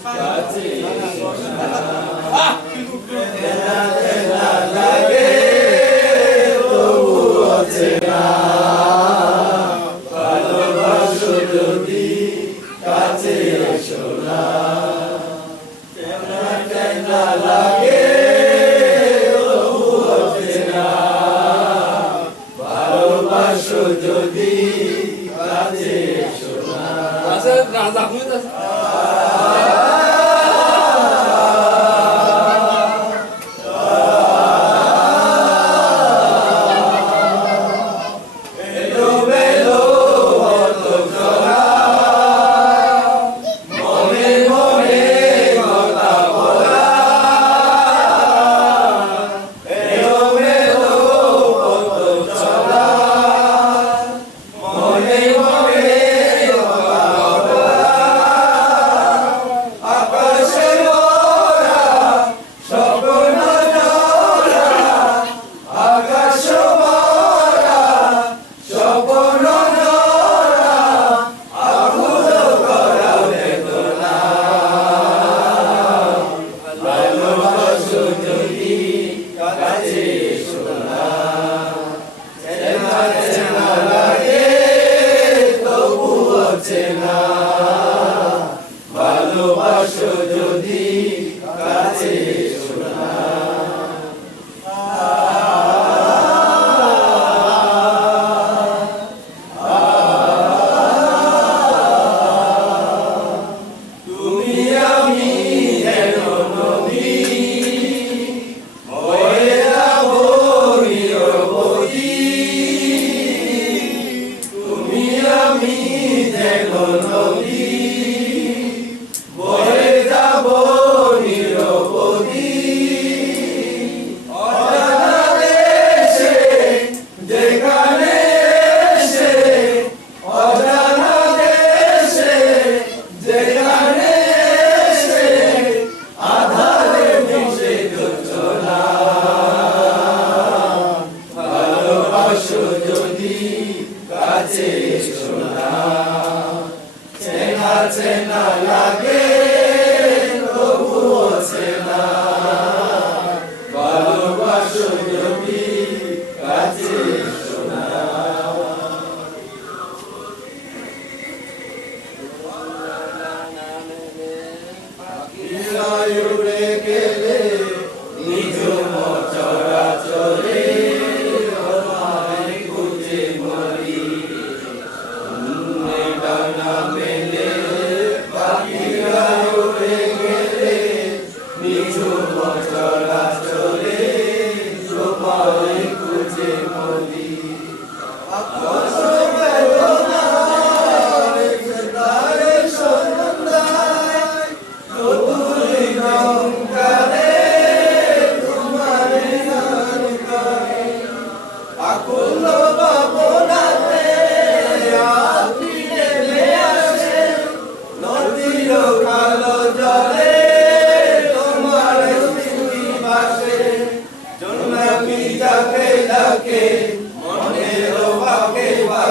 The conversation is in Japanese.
がっつり ভালোবাসো যদি